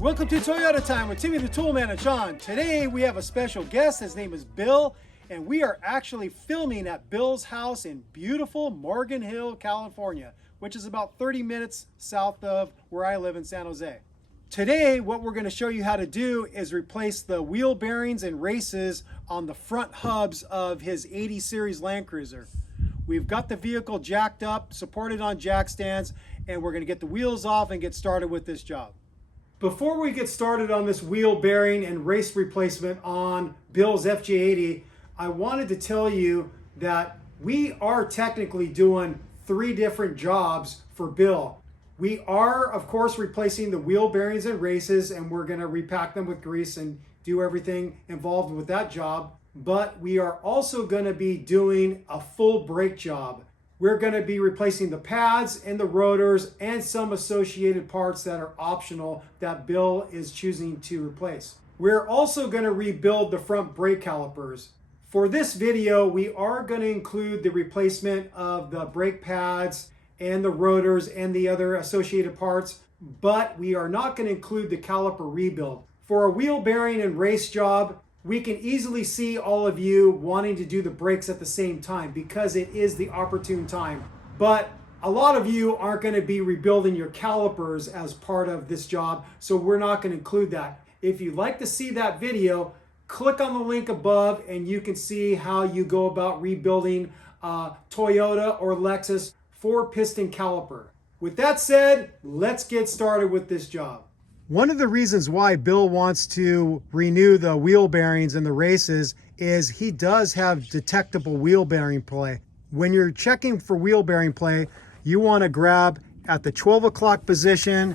Welcome to Toyota Time with Timmy the Toolman and Sean. Today we have a special guest. His name is Bill, and we are actually filming at Bill's house in beautiful Morgan Hill, California, which is about 30 minutes south of where I live in San Jose. Today, what we're going to show you how to do is replace the wheel bearings and races on the front hubs of his 80 series Land Cruiser. We've got the vehicle jacked up, supported on jack stands, and we're going to get the wheels off and get started with this job. Before we get started on this wheel bearing and race replacement on Bill's FJ80, I wanted to tell you that we are technically doing 3 different jobs for Bill. We are, of course, replacing the wheel bearings and races, and we're going to repack them with grease and do everything involved with that job. But we are also going to be doing a full brake job. We're going to be replacing the pads and the rotors and some associated parts that are optional that Bill is choosing to replace. We're also going to rebuild the front brake calipers. For this video, we are going to include the replacement of the brake pads and the rotors and the other associated parts, but we are not going to include the caliper rebuild. For a wheel bearing and race job, we can easily see all of you wanting to do the brakes at the same time because it is the opportune time. But a lot of you aren't going to be rebuilding your calipers as part of this job, so we're not going to include that. If you'd like to see that video, click on the link above and you can see how you go about rebuilding a Toyota or Lexus 4-piston caliper. With that said, let's get started with this job. One of the reasons why Bill wants to renew the wheel bearings in the races is he does have detectable wheel bearing play. When you're checking for wheel bearing play, you want to grab at the 12 o'clock position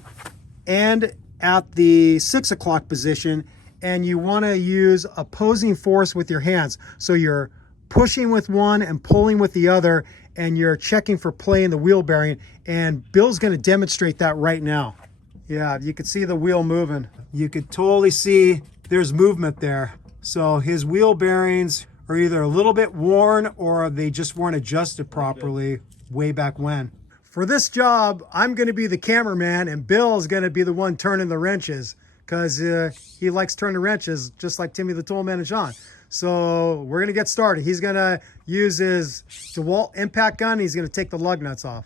and at the 6 o'clock position, and you want to use opposing force with your hands. So you're pushing with one and pulling with the other, and you're checking for play in the wheel bearing, and Bill's going to demonstrate that right now. Yeah, you could see the wheel moving. You could totally see there's movement there. So his wheel bearings are either a little bit worn or they just weren't adjusted properly way back when. For this job, I'm going to be the cameraman and Bill's going to be the one turning the wrenches because he likes turning wrenches just like Timmy the Toolman and Sean. So we're going to get started. He's going to use his DeWalt impact gun. He's going to take the lug nuts off.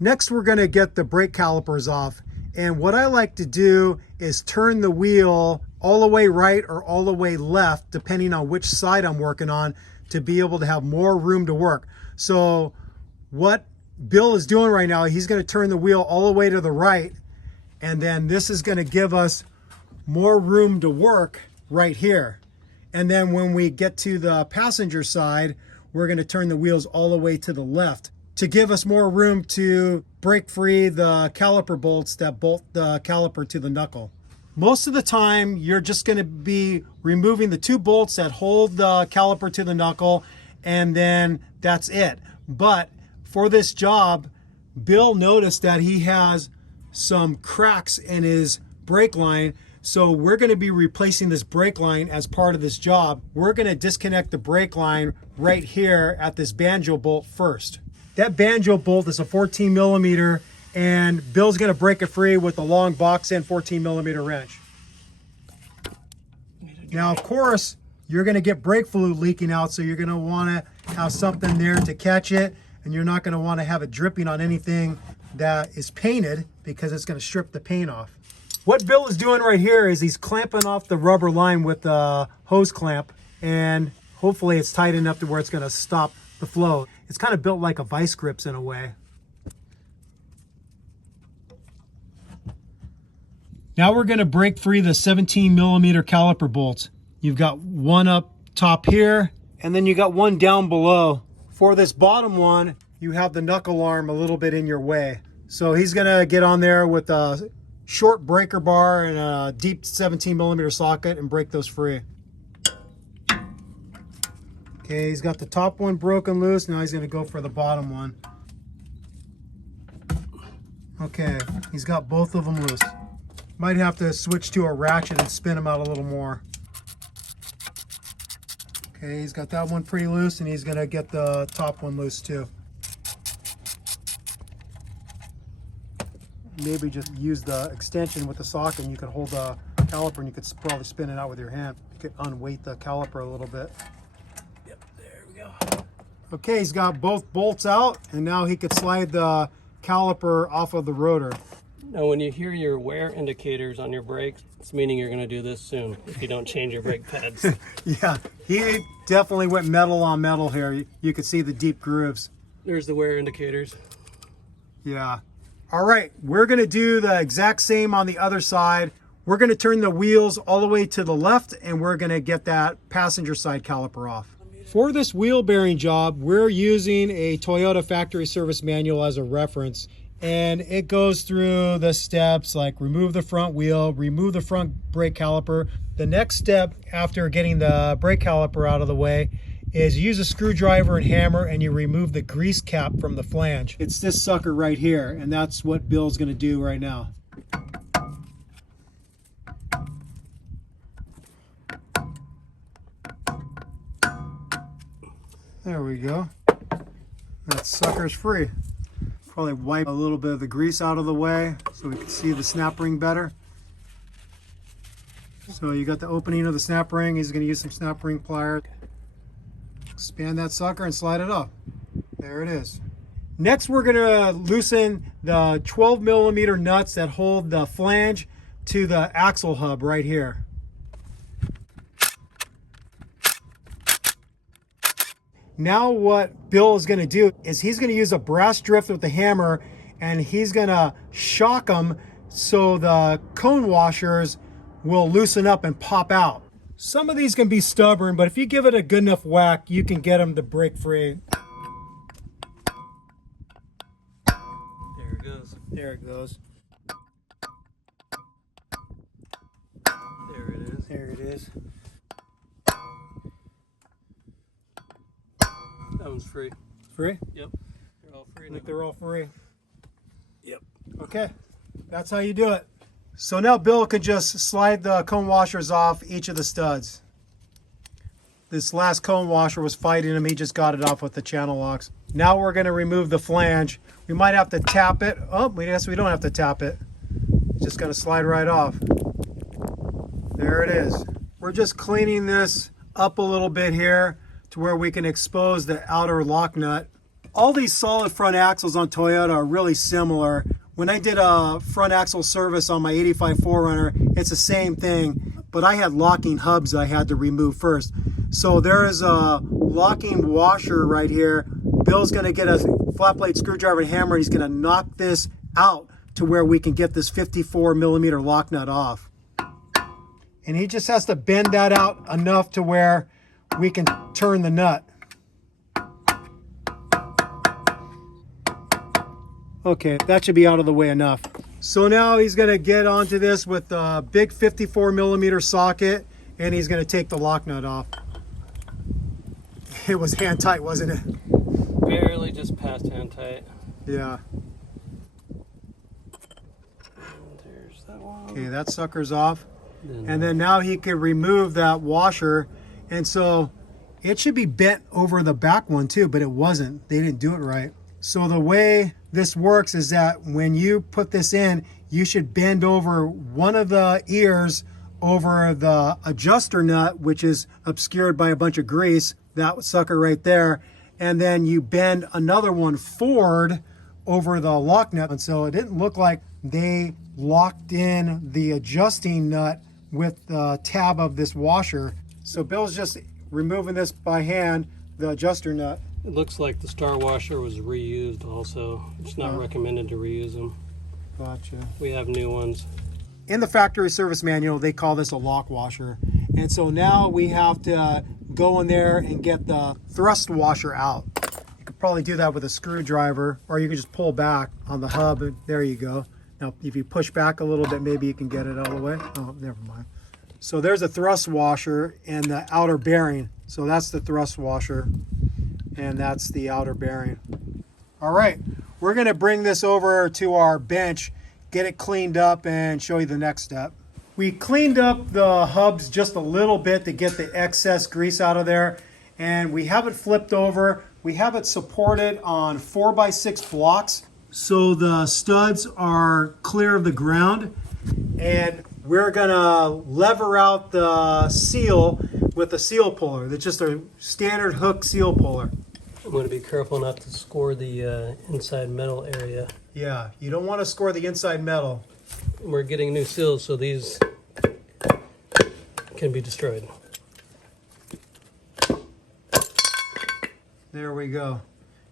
Next, we're going to get the brake calipers off. And what I like to do is turn the wheel all the way right or all the way left, depending on which side I'm working on, to be able to have more room to work. So what Bill is doing right now, he's going to turn the wheel all the way to the right. And then this is going to give us more room to work right here. And then when we get to the passenger side, we're going to turn the wheels all the way to the left, to give us more room to break free the caliper bolts that bolt the caliper to the knuckle. Most of the time, you're just going to be removing the 2 bolts that hold the caliper to the knuckle, and then that's it. But for this job, Bill noticed that he has some cracks in his brake line, so we're going to be replacing this brake line as part of this job. We're going to disconnect the brake line right here at this banjo bolt first. That banjo bolt is a 14 millimeter, and Bill's going to break it free with a long box end 14 millimeter wrench. Now, of course, you're going to get brake fluid leaking out, so you're going to want to have something there to catch it, and you're not going to want to have it dripping on anything that is painted because it's going to strip the paint off. What Bill is doing right here is he's clamping off the rubber line with a hose clamp, and hopefully it's tight enough to where it's going to stop the flow. It's kind of built like a vice grips in a way. Now we're going to break free the 17 millimeter caliper bolts. You've got one up top here, and then you got one down below. For this bottom one, you have the knuckle arm a little bit in your way. So he's going to get on there with a short breaker bar and a deep 17 millimeter socket and break those free. Okay, he's got the top one broken loose. Now he's going to go for the bottom one. Okay, he's got both of them loose. Might have to switch to a ratchet and spin them out a little more. Okay, he's got that one pretty loose, and he's gonna get the top one loose too. Maybe just use the extension with the socket, and you could hold the caliper and you could probably spin it out with your hand. You could unweight the caliper a little bit. Yep, there we go. Okay, he's got both bolts out, and now he could slide the caliper off of the rotor. Now when you hear your wear indicators on your brakes, it's meaning you're going to do this soon if you don't change your brake pads. Yeah, he definitely went metal on metal here. You could see the deep grooves. There's the wear indicators. Yeah. All right, we're going to do the exact same on the other side. We're going to turn the wheels all the way to the left, and we're going to get that passenger side caliper off. For this wheel bearing job, we're using a Toyota factory service manual as a reference, and it goes through the steps like remove the front wheel, remove the front brake caliper. The next step after getting the brake caliper out of the way is you use a screwdriver and hammer, and you remove the grease cap from the flange. It's this sucker right here, and that's what Bill's going to do right now. There we go. That sucker's free. Probably wipe a little bit of the grease out of the way so we can see the snap ring better. So you got the opening of the snap ring. He's going to use some snap ring pliers. Expand that sucker and slide it up. There it is. Next, we're going to loosen the 12mm nuts that hold the flange to the axle hub right here. Now what Bill is going to do is he's going to use a brass drift with the hammer, and he's going to shock them so the cone washers will loosen up and pop out. Some of these can be stubborn, but if you give it a good enough whack, you can get them to break free. There it goes. There it goes. There it is. There it is. That one's free. Free? Yep. They're all free. I think they're all free. Yep. Okay, that's how you do it. So now Bill can just slide the cone washers off each of the studs. This last cone washer was fighting him. He just got it off with the channel locks. Now we're going to remove the flange. We might have to tap it. Oh, I guess we don't have to tap it. It's just going to slide right off. There it is. We're just cleaning this up a little bit here to where we can expose the outer lock nut. All these solid front axles on Toyota are really similar. When I did a front axle service on my 85 4Runner, it's the same thing, but I had locking hubs I had to remove first. So there is a locking washer right here. Bill's gonna get a flat blade screwdriver and hammer. He's gonna knock this out to where we can get this 54mm lock nut off. And he just has to bend that out enough to where we can turn the nut. Okay, that should be out of the way enough. So now he's gonna get onto this with a big 54mm socket, and he's gonna take the lock nut off. It was hand tight, wasn't it? Barely just past hand tight. Yeah. And there's that one. Okay, that sucker's off. And then now he can remove that washer, and so it should be bent over the back one too, but it wasn't. They didn't do it right. So the way this works is that when you put this in, you should bend over one of the ears over the adjuster nut, which is obscured by a bunch of grease, that sucker right there, and then you bend another one forward over the lock nut. And so it didn't look like they locked in the adjusting nut with the tab of this washer. So Bill's just removing this by hand, the adjuster nut. It looks like the star washer was reused also. It's not recommended to reuse them. Gotcha. We have new ones. In the factory service manual, they call this a lock washer. And so now we have to go in there and get the thrust washer out. You could probably do that with a screwdriver, or you could just pull back on the hub, and there you go. Now, if you push back a little bit, maybe you can get it all the way. Oh, never mind. So there's a thrust washer and the outer bearing. So that's the thrust washer, and that's the outer bearing. All right, we're gonna bring this over to our bench, get it cleaned up, and show you the next step. We cleaned up the hubs just a little bit to get the excess grease out of there, and we have it flipped over. We have it supported on 4x6 blocks, so the studs are clear of the ground, and we're gonna lever out the seal with a seal puller. That's just a standard hook seal puller. I'm going to be careful not to score the inside metal area. Yeah, you don't want to score the inside metal. We're getting new seals, so these can be destroyed. There we go.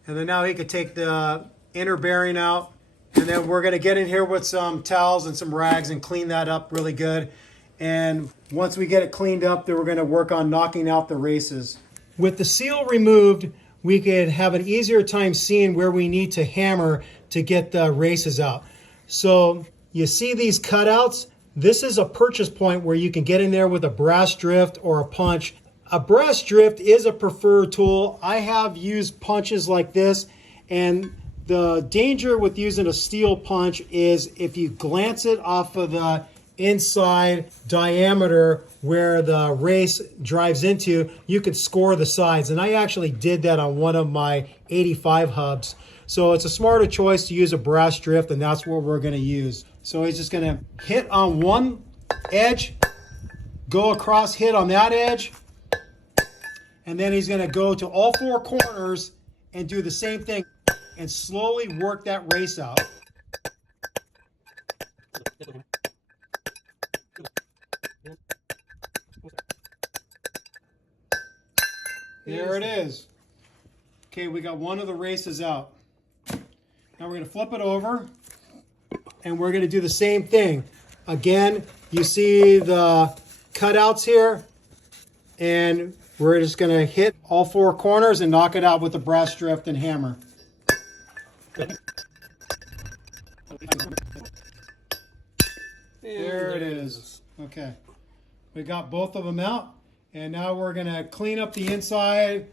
And then now he could take the inner bearing out, and then we're going to get in here with some towels and some rags and clean that up really good. And once we get it cleaned up, then we're going to work on knocking out the races. With the seal removed, we could have an easier time seeing where we need to hammer to get the races out. So you see these cutouts? This is a purchase point where you can get in there with a brass drift or a punch. A brass drift is a preferred tool. I have used punches like this, and the danger with using a steel punch is if you glance it off of the inside diameter where the race drives into, you could score the sides. And I actually did that on one of my 85 hubs. So it's a smarter choice to use a brass drift, and that's what we're going to use. So he's just going to hit on one edge, go across, hit on that edge, and then he's going to go to all four corners and do the same thing and slowly work that race out. There it is. Okay, we got one of the races out. Now we're going to flip it over, and we're going to do the same thing. Again, you see the cutouts here, and we're just going to hit all four corners and knock it out with the brass drift and hammer. There it is. Okay. We got both of them out, and now we're going to clean up the inside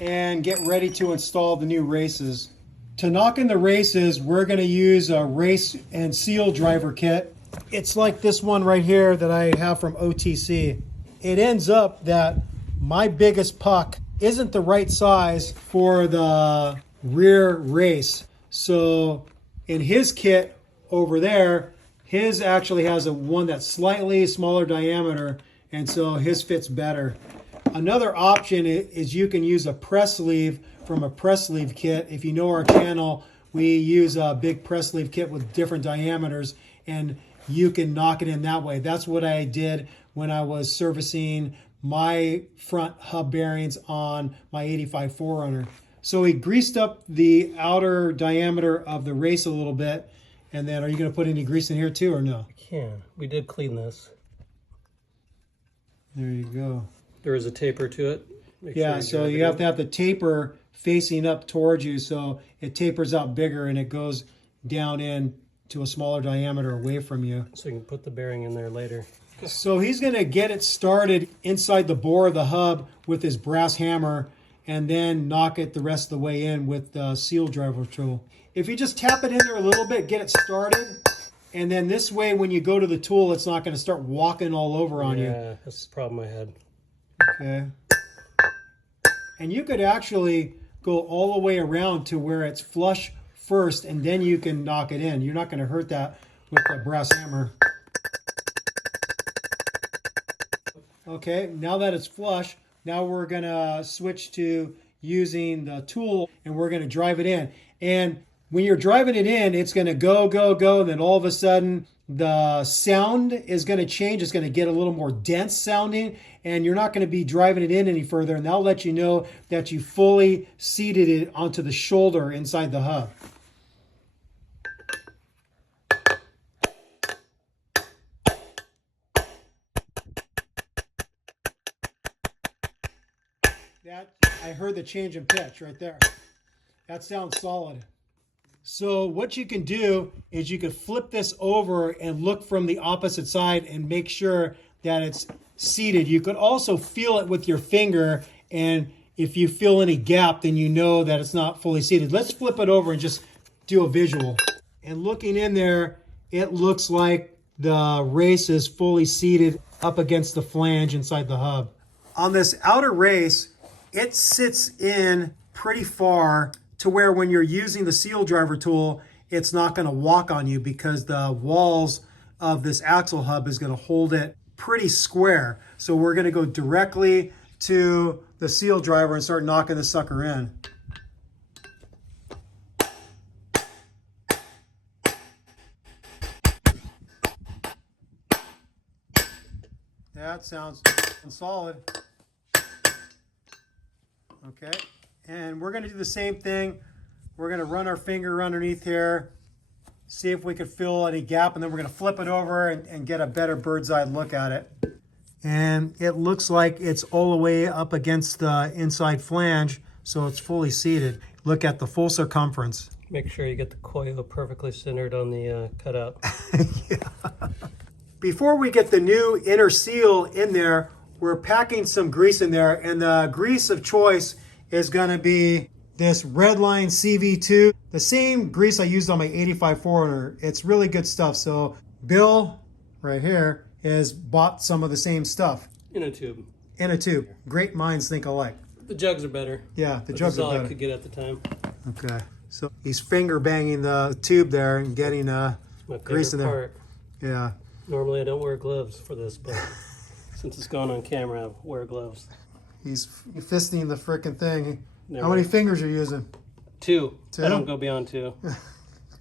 and get ready to install the new races. To knock in the races, we're going to use a race and seal driver kit. It's like this one right here that I have from OTC. It ends up that my biggest puck isn't the right size for the rear race. So in his kit over there, his actually has a one that's slightly smaller diameter, and so his fits better. Another option is you can use a press sleeve from a press sleeve kit. If you know our channel, we use a big press sleeve kit with different diameters, and you can knock it in that way. That's what I did when I was servicing my front hub bearings on my 85 4Runner. So we greased up the outer diameter of the race a little bit. And then, are you going to put any grease in here too, or no? I can. We did clean this. There you go. There is a taper to it. Yeah, so you have to have the taper facing up towards you, so it tapers out bigger and it goes down in to a smaller diameter away from you. So you can put the bearing in there later. So he's going to get it started inside the bore of the hub with his brass hammer, and then knock it the rest of the way in with the seal driver tool. If you just tap it in there a little bit, get it started, and then this way when you go to the tool, it's not going to start walking all over on you. Yeah, that's the problem I had. Okay. And you could actually go all the way around to where it's flush first, and then you can knock it in. You're not going to hurt that with the brass hammer. Okay, now that it's flush, now we're going to switch to using the tool, and we're going to drive it in. And when you're driving it in, it's going to go, go, go, and then all of a sudden the sound is going to change. It's going to get a little more dense sounding, and you're not going to be driving it in any further, and that'll let you know that you fully seated it onto the shoulder inside the hub. That, I heard the change in pitch right there. That sounds solid. So what you can do is you can flip this over and look from the opposite side and make sure that it's seated. You could also feel it with your finger, and if you feel any gap, then you know that it's not fully seated. Let's flip it over and just do a visual. And looking in there, it looks like the race is fully seated up against the flange inside the hub. On this outer race, it sits in pretty far to where when you're using the seal driver tool, it's not going to walk on you because the walls of this axle hub is going to hold it pretty square. So we're going to go directly to the seal driver and start knocking the sucker in. That sounds solid. Okay, and we're going to do the same thing. We're going to run our finger underneath here, see if we can fill any gap, and then we're going to flip it over and get a better bird's eye look at it. And it looks like it's all the way up against the inside flange, so it's fully seated. Look at the full circumference. Make sure you get the coil perfectly centered on the cutout. Yeah. Before we get the new inner seal in there, we're packing some grease in there, and the grease of choice is going to be this Redline CV2, the same grease I used on my 85 4Runner. It's really good stuff. So Bill, right here, has bought some of the same stuff. In a tube. In a tube. Great minds think alike. The jugs are better. Yeah, the jugs are better. That's all I could get at the time. Okay, so he's finger banging the tube there and getting grease in there. Part. Yeah. Normally I don't wear gloves for this, but since it's going on camera, I wear gloves. He's fisting the frickin' thing. Never. How many fingers are you using? Two. Two? I don't go beyond two.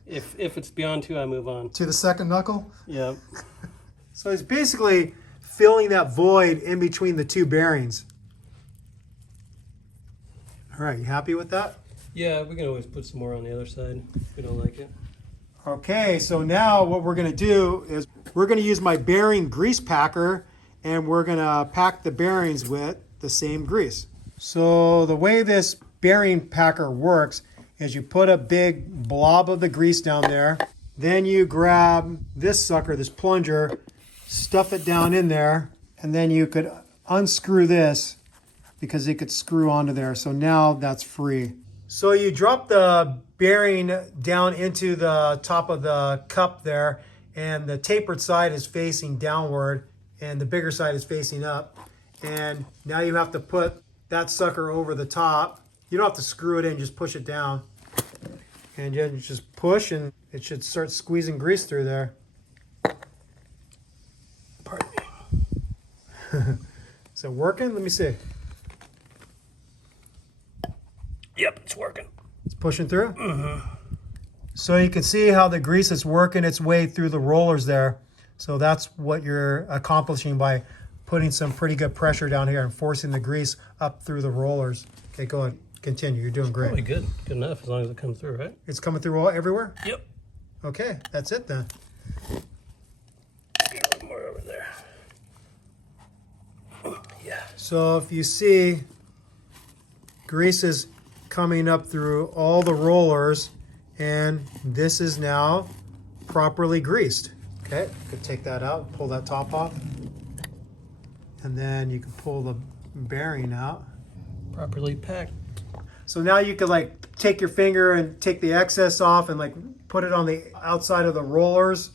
If it's beyond two, I move on. To the second knuckle? Yep. So he's basically filling that void in between the two bearings. All right, you happy with that? Yeah, we can always put some more on the other side if we don't like it. Okay, so now what we're going to do is we're going to use my bearing grease packer, and we're going to pack the bearings with the same grease. So the way this bearing packer works is you put a big blob of the grease down there, then you grab this sucker, this plunger, stuff it down in there, and then you could unscrew this because it could screw onto there. So now that's free. So you drop the bearing down into the top of the cup there, and the tapered side is facing downward and the bigger side is facing up. And now you have to put that sucker over the top. You don't have to screw it in, just push it down. And then you just push and it should start squeezing grease through there. Pardon me. Is it working? Let me see. Yep, it's working. It's pushing through? Mm-hmm. So you can see how the grease is working its way through the rollers there. So that's what you're accomplishing by putting some pretty good pressure down here and forcing the grease up through the rollers. Okay, go ahead. Continue. You're doing great. Probably good. Good enough as long as it comes through, right? It's coming through everywhere? Yep. Okay, that's it then. Get a little more over there. Yeah. So if you see, grease is coming up through all the rollers, and this is now properly greased. Okay, you could take that out, pull that top off, and then you can pull the bearing out. Properly packed. So now you could like take your finger and take the excess off and like put it on the outside of the rollers,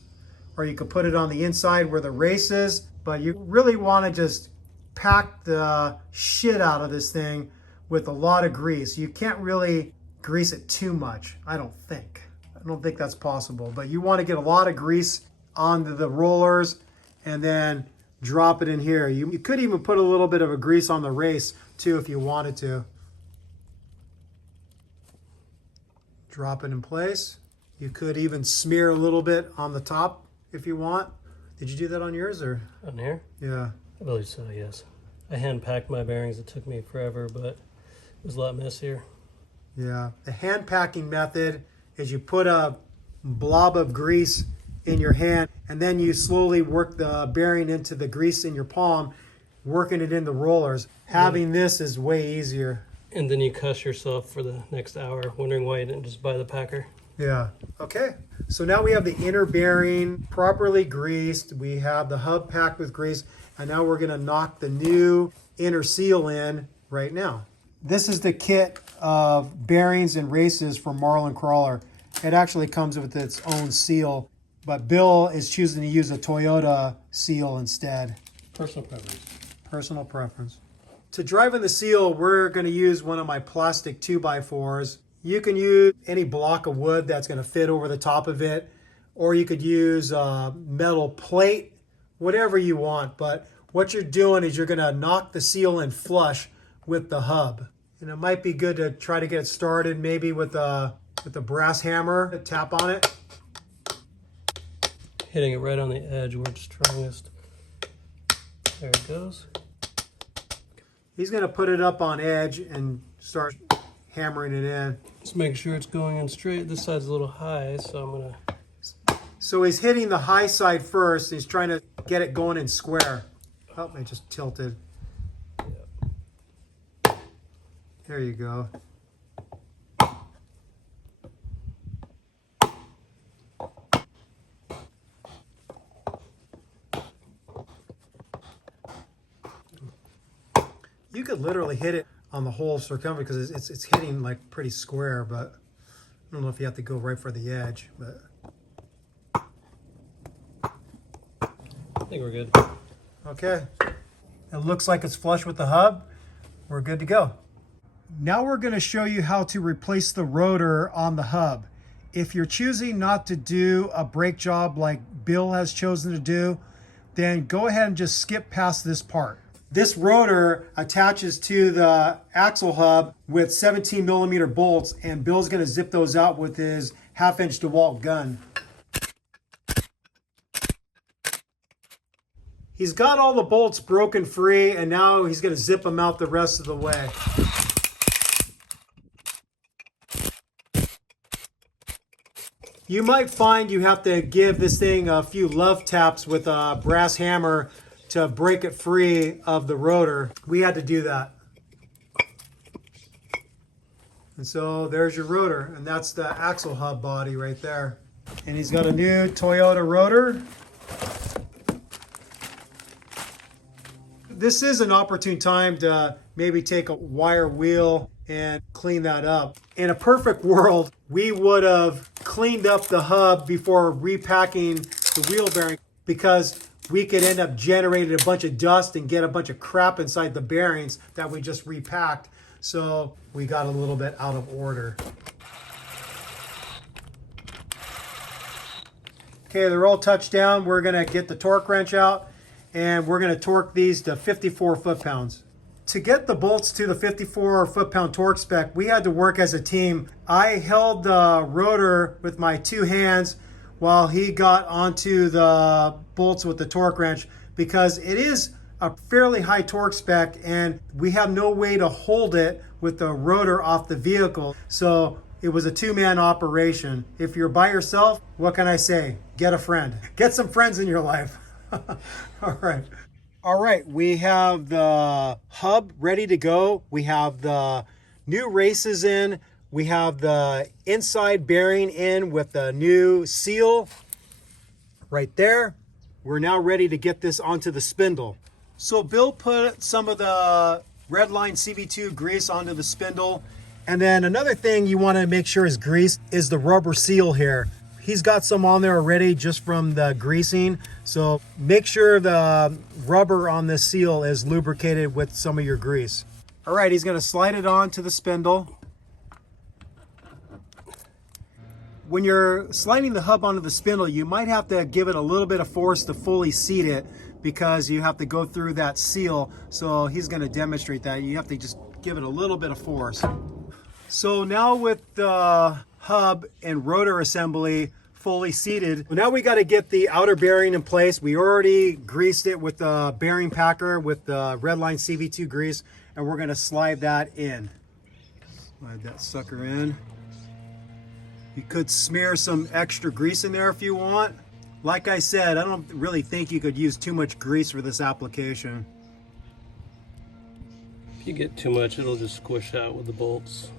or you could put it on the inside where the race is, but you really want to just pack the shit out of this thing with a lot of grease. You can't really grease it too much, I don't think. I don't think that's possible, but you want to get a lot of grease onto the rollers and then drop it in here. You could even put a little bit of a grease on the race too if you wanted to. Drop it in place. You could even smear a little bit on the top if you want. Did you do that on yours or? On here? Yeah. I believe so, yes. I hand packed my bearings. It took me forever, but it was a lot messier. Yeah. The hand packing method is you put a blob of grease in your hand and then you slowly work the bearing into the grease in your palm, working it in the rollers. Having this is way easier. And then you cuss yourself for the next hour, wondering why you didn't just buy the packer. Yeah. Okay. So now we have the inner bearing properly greased. We have the hub packed with grease. And now we're going to knock the new inner seal in right now. This is the kit of bearings and races for Marlin Crawler. It actually comes with its own seal, but Bill is choosing to use a Toyota seal instead. Personal preference. Personal preference. To drive in the seal, we're going to use one of my plastic 2x4s. You can use any block of wood that's going to fit over the top of it, or you could use a metal plate, whatever you want. But what you're doing is you're going to knock the seal in flush with the hub. And it might be good to try to get it started maybe with a brass hammer. Tap on it. Hitting it right on the edge where it's strongest. There it goes. He's going to put it up on edge and start hammering it in. Just make sure it's going in straight. This side's a little high, so I'm going to... So he's hitting the high side first. He's trying to get it going in square. Oh, I just tilted. Yep. There you go. You could literally hit it on the whole circumference because it's hitting like pretty square, but I don't know if you have to go right for the edge, but I think we're good. okay. It looks like it's flush with the hub. We're good to go. Now we're going to show you how to replace the rotor on the hub. If you're choosing not to do a brake job like Bill has chosen to do, then go ahead and just skip past this part. This rotor attaches to the axle hub with 17mm bolts, and Bill's going to zip those out with his 1/2-inch DeWalt gun. He's got all the bolts broken free, and now he's going to zip them out the rest of the way. You might find you have to give this thing a few love taps with a brass hammer to break it free of the rotor. We had to do that. And so there's your rotor, and that's the axle hub body right there. And he's got a new Toyota rotor. This is an opportune time to maybe take a wire wheel and clean that up. In a perfect world, we would have cleaned up the hub before repacking the wheel bearing, because we could end up generating a bunch of dust and get a bunch of crap inside the bearings that we just repacked. So we got a little bit out of order. Okay, they're all touched down. We're gonna get the torque wrench out, and we're gonna torque these to 54 foot-pounds. To get the bolts to the 54 foot-pound torque spec, we had to work as a team. I held the rotor with my two hands while he got onto the bolts with the torque wrench, because it is a fairly high torque spec and we have no way to hold it with the rotor off the vehicle. So it was a two-man operation. If you're by yourself, what can I say? Get a friend. Get some friends in your life. All right. All right, we have the hub ready to go. We have the new races in. We have the inside bearing in with the new seal right there. We're now ready to get this onto the spindle. So Bill put some of the Redline CV2 grease onto the spindle. And then another thing you want to make sure is greased is the rubber seal here. He's got some on there already just from the greasing. So make sure the rubber on this seal is lubricated with some of your grease. All right, he's going to slide it onto the spindle. When you're sliding the hub onto the spindle, you might have to give it a little bit of force to fully seat it, because you have to go through that seal. So he's going to demonstrate that. You have to just give it a little bit of force. So now with the hub and rotor assembly fully seated, now we got to get the outer bearing in place. We already greased it with the bearing packer with the Redline CV2 grease, and we're going to slide that in. Slide that sucker in. You could smear some extra grease in there if you want. Like I said, I don't really think you could use too much grease for this application. If you get too much, it'll just squish out with the bolts.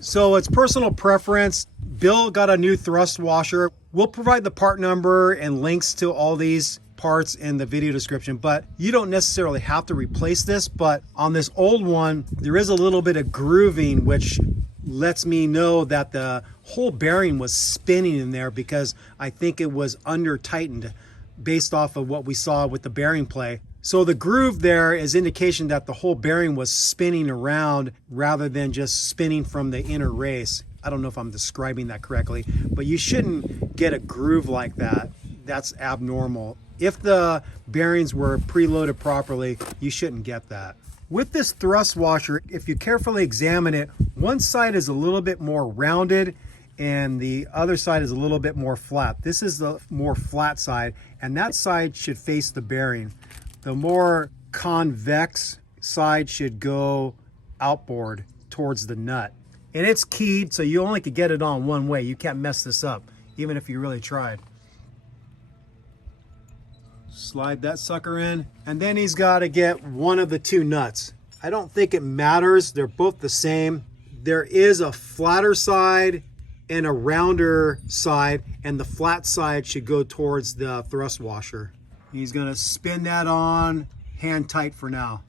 So it's personal preference. Bill got a new thrust washer. We'll provide the part number and links to all these parts in the video description, but you don't necessarily have to replace this. But on this old one, there is a little bit of grooving, which lets me know that the whole bearing was spinning in there, because I think it was under tightened. based off of what we saw with the bearing play. So the groove there is indication that the whole bearing was spinning around rather than just spinning from the inner race. I don't know if I'm describing that correctly, but you shouldn't get a groove like that. That's abnormal. If the bearings were preloaded properly, you shouldn't get that. With this thrust washer, if you carefully examine it, one side is a little bit more rounded and the other side is a little bit more flat. This is the more flat side, and that side should face the bearing. The more convex side should go outboard towards the nut. And it's keyed, so you only could get it on one way. You can't mess this up, even if you really tried. Slide that sucker in, and then he's got to get one of the two nuts. I don't think it matters. They're both the same. There is a flatter side and a rounder side, and the flat side should go towards the thrust washer. He's going to spin that on hand tight for now.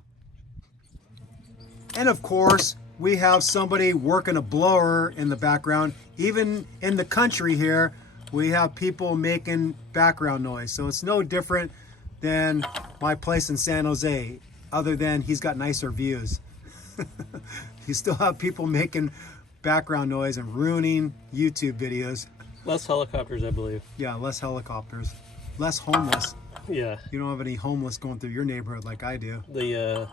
And of course, we have somebody working a blower in the background. Even in the country here, we have people making background noise. So it's no different than my place in San Jose, other than he's got nicer views. You still have people making background noise and ruining YouTube videos. Less helicopters, I believe. Yeah, less helicopters. Less homeless. Yeah. You don't have any homeless going through your neighborhood like I do. The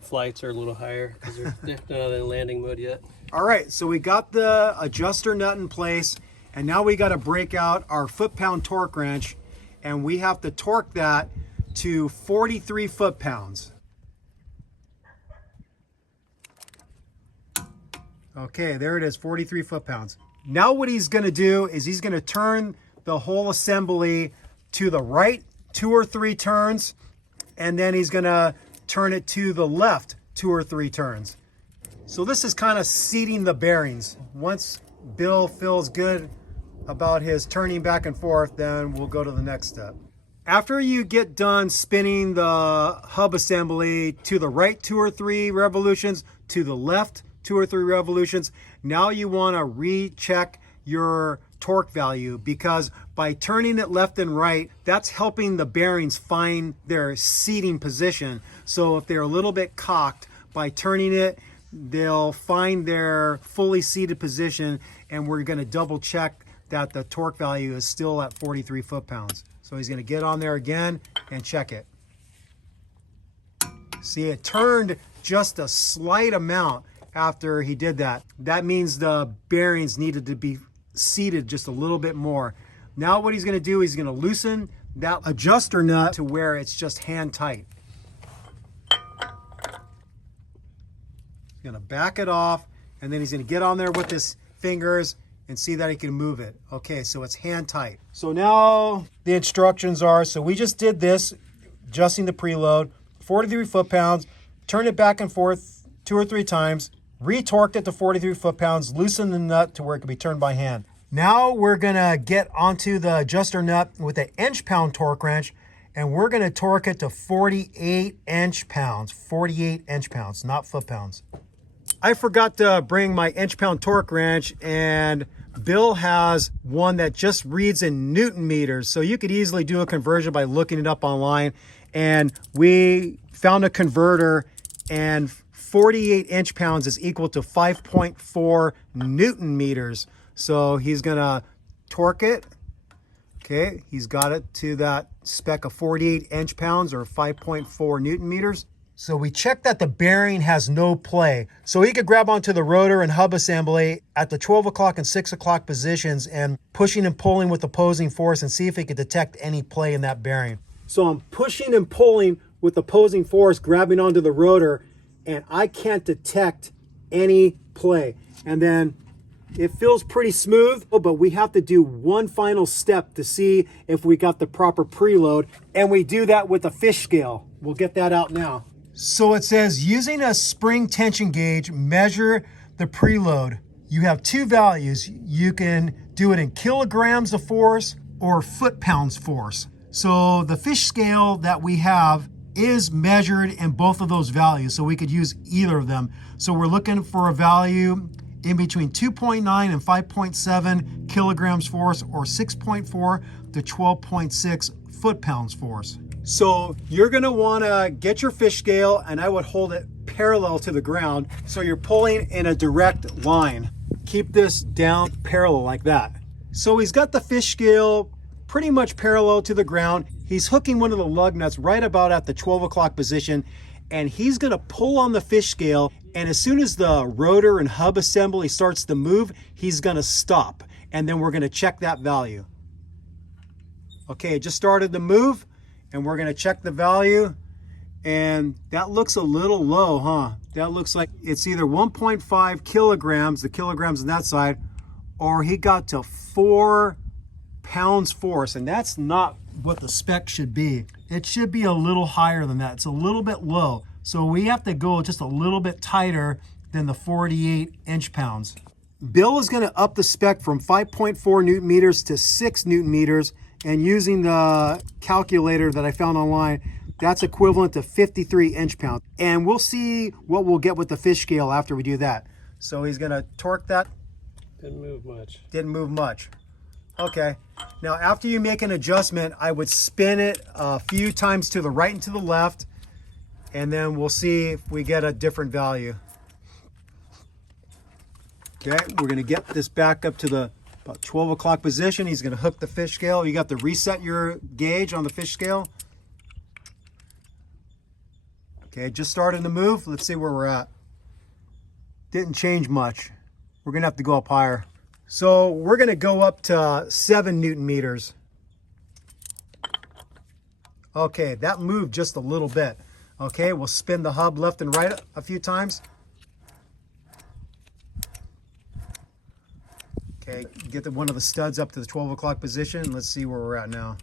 flights are a little higher because they're not in landing mode yet. All right, so we got the adjuster nut in place, and now we got to break out our foot-pound torque wrench, and we have to torque that to 43 foot-pounds. Okay, there it is, 43 foot-pounds. Now what he's going to do is he's going to turn the whole assembly to the right 2 or 3 turns, and then he's going to turn it to the left 2 or 3 turns. So this is kind of seating the bearings. Once Bill feels good about his turning back and forth, then we'll go to the next step. After you get done spinning the hub assembly to the right 2 or 3 revolutions, to the left 2 or 3 revolutions, now you want to recheck your torque value, because by turning it left and right, that's helping the bearings find their seating position. So if they're a little bit cocked, by turning it, they'll find their fully seated position, and we're going to double check that the torque value is still at 43 foot-pounds. So he's going to get on there again and check it. See, it turned just a slight amount after he did that. That means the bearings needed to be seated just a little bit more. Now what he's going to do is he's going to loosen that adjuster nut to where it's just hand tight. He's going to back it off, and then he's going to get on there with his fingers and see that he can move it. Okay, so it's hand tight. So now the instructions are, so we just did this, adjusting the preload, 43 foot-pounds, turn it back and forth 2 or 3 times, retorqued it to 43 foot-pounds, loosen the nut to where it can be turned by hand. Now we're gonna get onto the adjuster nut with an inch-pound torque wrench, and we're gonna torque it to 48 inch-pounds, 48 inch-pounds, not foot-pounds. I forgot to bring my inch-pound torque wrench, and Bill has one that just reads in Newton meters, so you could easily do a conversion by looking it up online. And we found a converter, and 48 inch-pounds is equal to 5.4 Newton meters. So he's gonna torque it. Okay, he's got it to that spec of 48 inch-pounds or 5.4 Newton meters. So we check that the bearing has no play. So he could grab onto the rotor and hub assembly at the 12 o'clock and 6 o'clock positions and pushing and pulling with opposing force and see if he could detect any play in that bearing. So I'm pushing and pulling with opposing force, grabbing onto the rotor, and I can't detect any play. And then it feels pretty smooth, but we have to do one final step to see if we got the proper preload, and we do that with a fish scale. We'll get that out now. So it says, using a spring tension gauge, measure the preload. You have 2 values. You can do it in kilograms of force or foot-pounds force. So the fish scale that we have is measured in both of those values, so we could use either of them. So we're looking for a value in between 2.9 and 5.7 kilograms force, or 6.4 to 12.6 foot-pounds force. So you're gonna wanna get your fish scale, and I would hold it parallel to the ground so you're pulling in a direct line. Keep this down parallel like that. So he's got the fish scale pretty much parallel to the ground. He's hooking one of the lug nuts right about at the 12 o'clock position, and he's gonna pull on the fish scale, and as soon as the rotor and hub assembly starts to move, he's gonna stop, and then we're gonna check that value. Okay, it just started to move, and we're gonna check the value, and that looks a little low, huh? That looks like it's either 1.5 kilograms, the kilograms on that side, or he got to 4 pounds force, and that's not what the spec should be. It should be a little higher than that. It's a little bit low. So we have to go just a little bit tighter than the 48 inch-pounds. Bill is gonna up the spec from 5.4 Newton meters to 6 Newton meters, and using the calculator that I found online, that's equivalent to 53 inch-pounds. And we'll see what we'll get with the fish scale after we do that. So he's gonna torque that. Didn't move much. Didn't move much. Okay, now after you make an adjustment, I would spin it a few times to the right and to the left, and then we'll see if we get a different value. Okay, we're gonna get this back up to the about 12 o'clock position. He's gonna hook the fish scale. You got to reset your gauge on the fish scale. Okay, just starting to move. Let's see where we're at. Didn't change much. We're gonna have to go up higher. So we're gonna go up to 7 Newton meters. Okay, that moved just a little bit. Okay, we'll spin the hub left and right a few times. Okay, get one of the studs up to the 12 o'clock position. Let's see where we're at now.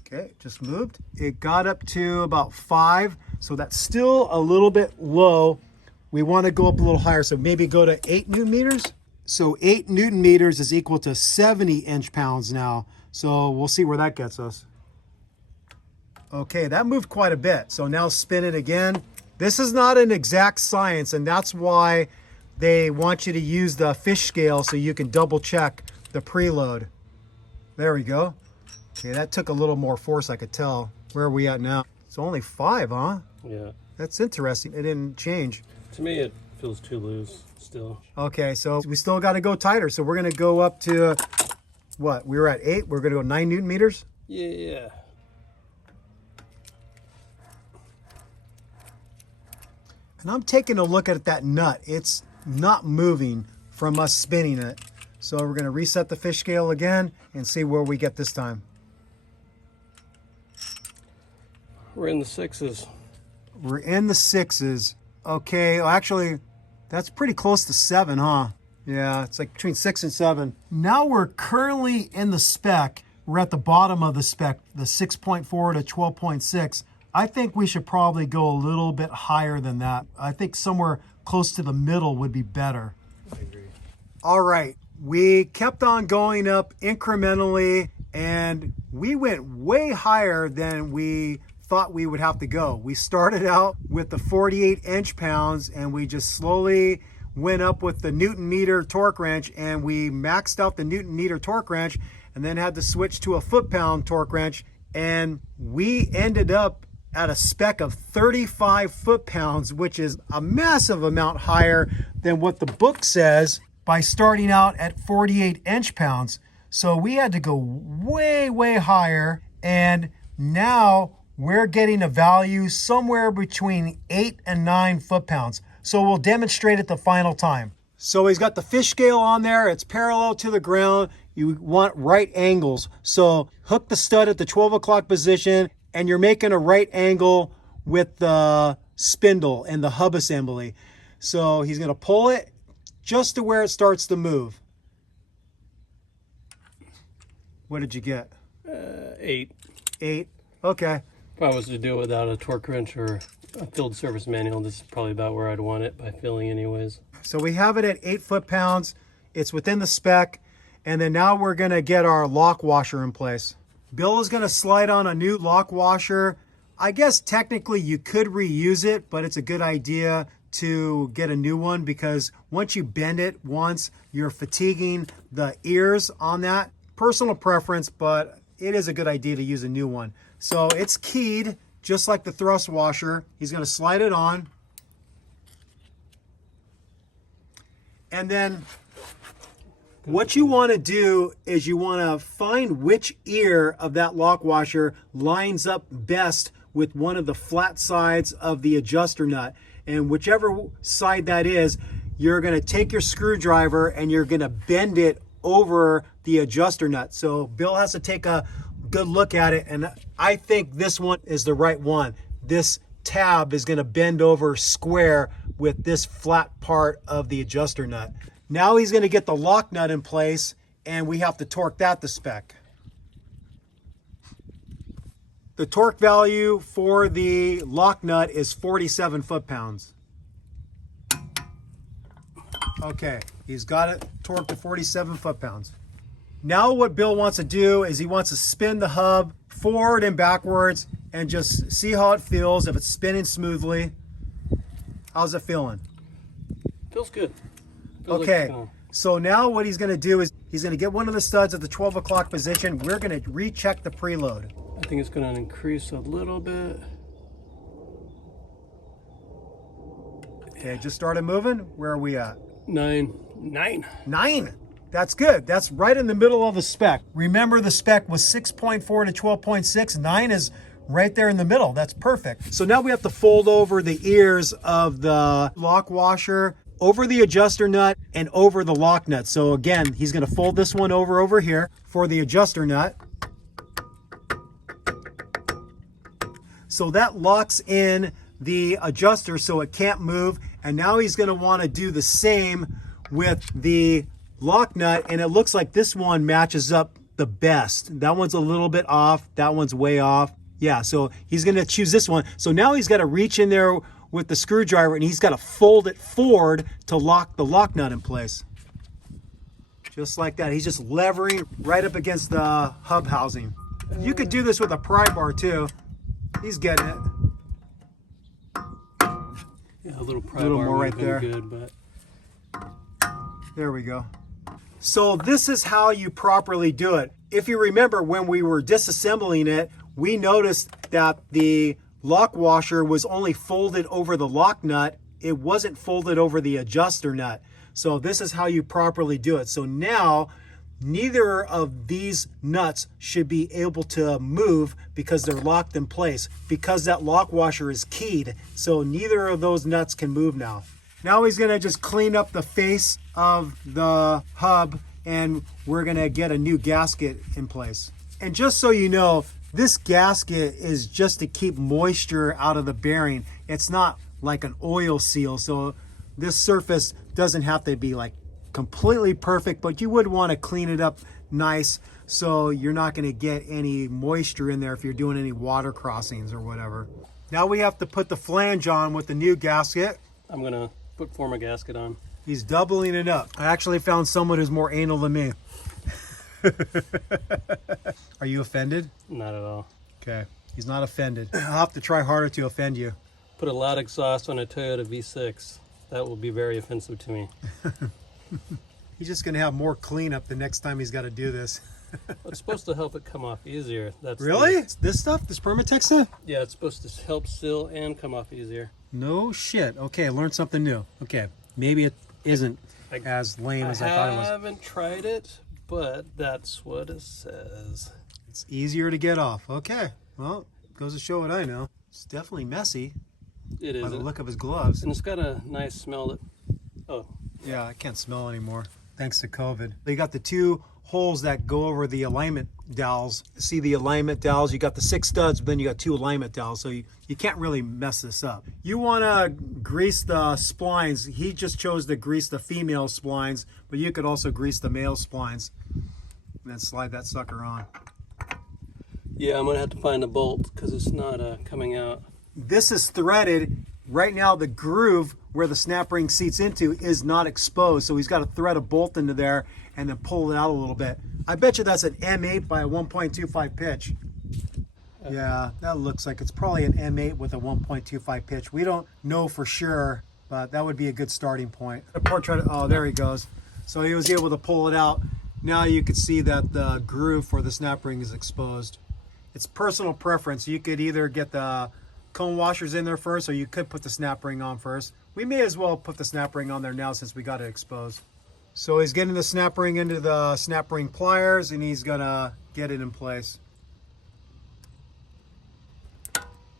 Okay, just moved. It got up to about 5, so that's still a little bit low. We want to go up a little higher, so maybe go to 8 Newton meters. So 8 Newton meters is equal to 70 inch-pounds now. So we'll see where that gets us. Okay, that moved quite a bit. So now spin it again. This is not an exact science, and that's why they want you to use the fish scale so you can double check the preload. There we go. Okay, that took a little more force, I could tell. Where are we at now? It's only 5, huh? Yeah. That's interesting. It didn't change. To me, it feels too loose still. Okay, so we still got to go tighter. So we're going to go up to, what? We were at 8. We're going to go 9 Newton meters? Yeah. And I'm taking a look at that nut. It's not moving from us spinning it. So we're going to reset the fish scale again and see where we get this time. We're in the 6s. We're in the 6s. Okay, well, actually, that's pretty close to 7, huh? Yeah, it's like between 6 and 7. Now we're currently in the spec. We're at the bottom of the spec, the 6.4 to 12.6. I think we should probably go a little bit higher than that. I think somewhere close to the middle would be better. I agree. All right, we kept on going up incrementally, and we went way higher than we thought we would have to go. We started out with the 48 inch-pounds, and we just slowly went up with the Newton meter torque wrench, and we maxed out the Newton meter torque wrench, and then had to switch to a foot-pound torque wrench, and we ended up at a spec of 35 foot-pounds, which is a massive amount higher than what the book says, by starting out at 48 inch-pounds. So we had to go way, way higher, and now we're getting a value somewhere between 8 and 9 foot-pounds. So we'll demonstrate it the final time. So he's got the fish scale on there. It's parallel to the ground. You want right angles. So hook the stud at the 12 o'clock position, and you're making a right angle with the spindle and the hub assembly. So he's gonna pull it just to where it starts to move. What did you get? 8. 8, okay. If I was to do it without a torque wrench or a field service manual, this is probably about where I'd want it by filling anyways. So we have it at 8 foot-pounds. It's within the spec. And then now we're gonna get our lock washer in place. Bill is gonna slide on a new lock washer. I guess technically you could reuse it, but it's a good idea to get a new one, because once you bend it once, you're fatiguing the ears on that. Personal preference, but it is a good idea to use a new one. So it's keyed just like the thrust washer. He's going to slide it on. And then what you want to do is you want to find which ear of that lock washer lines up best with one of the flat sides of the adjuster nut. And whichever side that is, you're going to take your screwdriver and you're going to bend it over the adjuster nut. So Bill has to take a good look at it, and I think this one is the right one. This tab is going to bend over square with this flat part of the adjuster nut. Now he's going to get the lock nut in place, and we have to torque that to spec. The torque value for the lock nut is 47 foot-pounds. Okay, he's got it torqued to 47 foot-pounds. Now what Bill wants to do is he wants to spin the hub forward and backwards and just see how it feels, if it's spinning smoothly. How's it feeling? Feels good. Okay, so now what he's going to do is he's going to get one of the studs at the 12 o'clock position. We're going to recheck the preload. I think it's going to increase a little bit. Okay, just started moving. Where are we at? 9. 9. That's good. That's right in the middle of the spec. Remember, the spec was 6.4 to 12.6. 9 is right there in the middle. That's perfect. So now we have to fold over the ears of the lock washer, over the adjuster nut, and over the lock nut. So again, he's going to fold this one over here for the adjuster nut. So that locks in the adjuster so it can't move. And now he's going to want to do the same with the lock nut, and it looks like this one matches up the best. That one's a little bit off. That one's way off. Yeah, so he's going to choose this one. So now he's got to reach in there with the screwdriver, and he's got to fold it forward to lock the lock nut in place. Just like that. He's just levering right up against the hub housing. You could do this with a pry bar too. He's getting it. Yeah, a little pry bar more right there. Good, but there we go. So this is how you properly do it. If you remember, when we were disassembling it, we noticed that the lock washer was only folded over the lock nut. It wasn't folded over the adjuster nut. So this is how you properly do it. So now neither of these nuts should be able to move because they're locked in place, because that lock washer is keyed. So neither of those nuts can move now. Now he's going to just clean up the face of the hub, and we're going to get a new gasket in place. And just so you know, this gasket is just to keep moisture out of the bearing. It's not like an oil seal, so this surface doesn't have to be like completely perfect, but you would want to clean it up nice so you're not going to get any moisture in there if you're doing any water crossings or whatever. Now we have to put the flange on with the new gasket. I'm going to put form a gasket on. He's doubling it up. I actually found someone who's more anal than me. Are you offended? Not at all. Okay, he's not offended. I'll have to try harder to offend you. Put a loud exhaust on a Toyota V6. That will be very offensive to me. He's just going to have more cleanup the next time he's got to do this. It's supposed to help it come off easier. That's really? This stuff? This Permatex stuff? Yeah, it's supposed to help seal and come off easier. No shit. Okay, I learned something new. Okay, maybe it isn't as lame as I thought it was. I haven't tried it, but that's what it says. It's easier to get off. Okay, well, goes to show what I know. It's definitely messy. It is. By the look of his gloves. And it's got a nice smell that... Oh. Yeah, I can't smell anymore, thanks to COVID. You got the two holes that go over the alignment dowels. See the alignment dowels? You got the 6 studs, but then you got 2 alignment dowels, so you can't really mess this up. You want to grease the splines. He just chose to grease the female splines, but you could also grease the male splines and then slide that sucker on. Yeah, I'm going to have to find a bolt because it's not coming out. This is threaded. Right now the groove where the snap ring seats into is not exposed, so he's got to thread a bolt into there and then pull it out a little bit. I bet you that's an M8 by a 1.25 pitch. Yeah, that looks like it's probably an M8 with a 1.25 pitch. We don't know for sure, but that would be a good starting point. Oh, there he goes. So he was able to pull it out. Now you can see that the groove for the snap ring is exposed. It's personal preference. You could either get the cone washers in there first, or you could put the snap ring on first. We may as well put the snap ring on there now since we got it exposed. So he's getting the snap ring into the snap ring pliers, and he's gonna get it in place.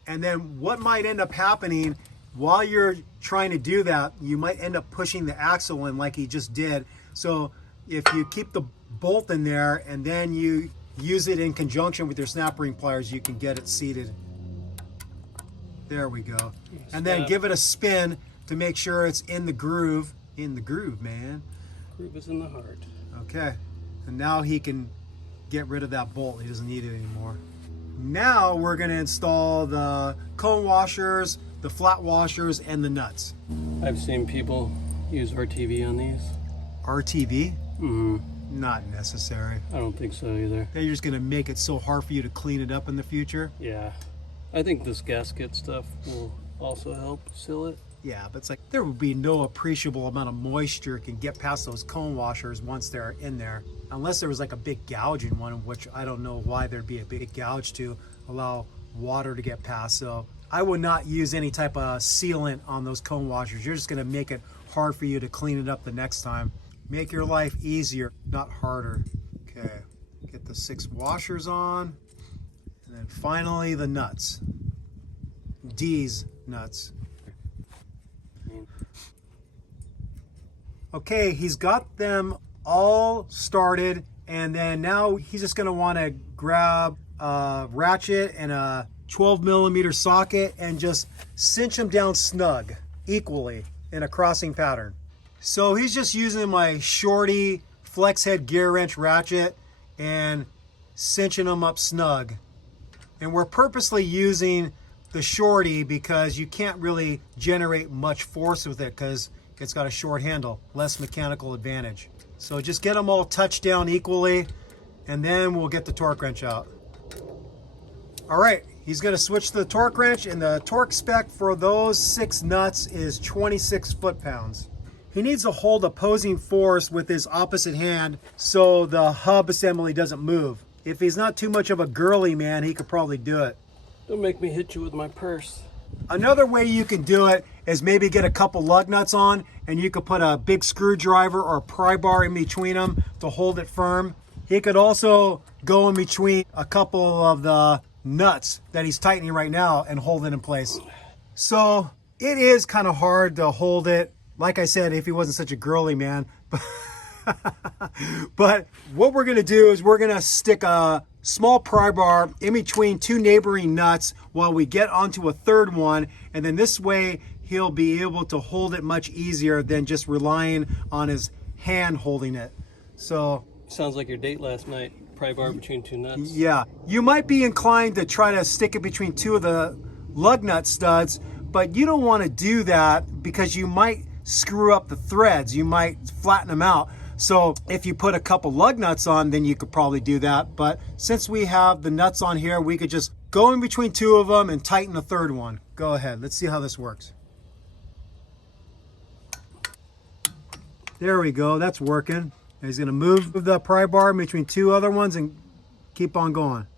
And then what might end up happening while you're trying to do that, you might end up pushing the axle in like he just did. So if you keep the bolt in there and then you use it in conjunction with your snap ring pliers, you can get it seated. There we go. And then give it a spin to make sure it's in the groove. In the groove, man. Groove is in the heart. Okay. And now he can get rid of that bolt. He doesn't need it anymore. Now we're going to install the cone washers, the flat washers, and the nuts. I've seen people use RTV on these. RTV? Mm-hmm. Not necessary. I don't think so either. They're just going to make it so hard for you to clean it up in the future. Yeah. I think this gasket stuff will also help seal it. Yeah, but it's like there would be no appreciable amount of moisture can get past those cone washers once they're in there. Unless there was like a big gouging one, which I don't know why there'd be a big gouge to allow water to get past. So I would not use any type of sealant on those cone washers. You're just going to make it hard for you to clean it up the next time. Make your life easier, not harder. Okay, get the 6 washers on. And then finally the nuts. D's nuts. Okay, he's got them all started, and then now he's just gonna wanna grab a ratchet and a 12mm socket and just cinch them down snug, equally, in a crossing pattern. So he's just using my shorty flex head gear wrench ratchet and cinching them up snug. And we're purposely using the shorty because you can't really generate much force with it because it's got a short handle, less mechanical advantage. So just get them all touched down equally, and then we'll get the torque wrench out. All right, he's gonna switch to the torque wrench, and the torque spec for those 6 nuts is 26 foot-pounds. He needs to hold opposing force with his opposite hand so the hub assembly doesn't move. If he's not too much of a girly man, he could probably do it. Don't make me hit you with my purse. Another way you can do it is maybe get a couple lug nuts on, and you could put a big screwdriver or a pry bar in between them to hold it firm. He could also go in between a couple of the nuts that he's tightening right now and hold it in place. So it is kind of hard to hold it. Like I said, if he wasn't such a girly man. But what we're gonna do is we're gonna stick a small pry bar in between 2 neighboring nuts while we get onto a 3rd one, and then this way he'll be able to hold it much easier than just relying on his hand holding it. So sounds like your date last night. Pry bar between 2 nuts. Yeah, you might be inclined to try to stick it between 2 of the lug nut studs, but you don't want to do that because you might screw up the threads. You might flatten them out. So if you put a couple lug nuts on, then you could probably do that. But since we have the nuts on here, we could just go in between 2 of them and tighten the 3rd one. Go ahead, let's see how this works. There we go, that's working. And he's gonna move the pry bar between 2 other ones and keep on going.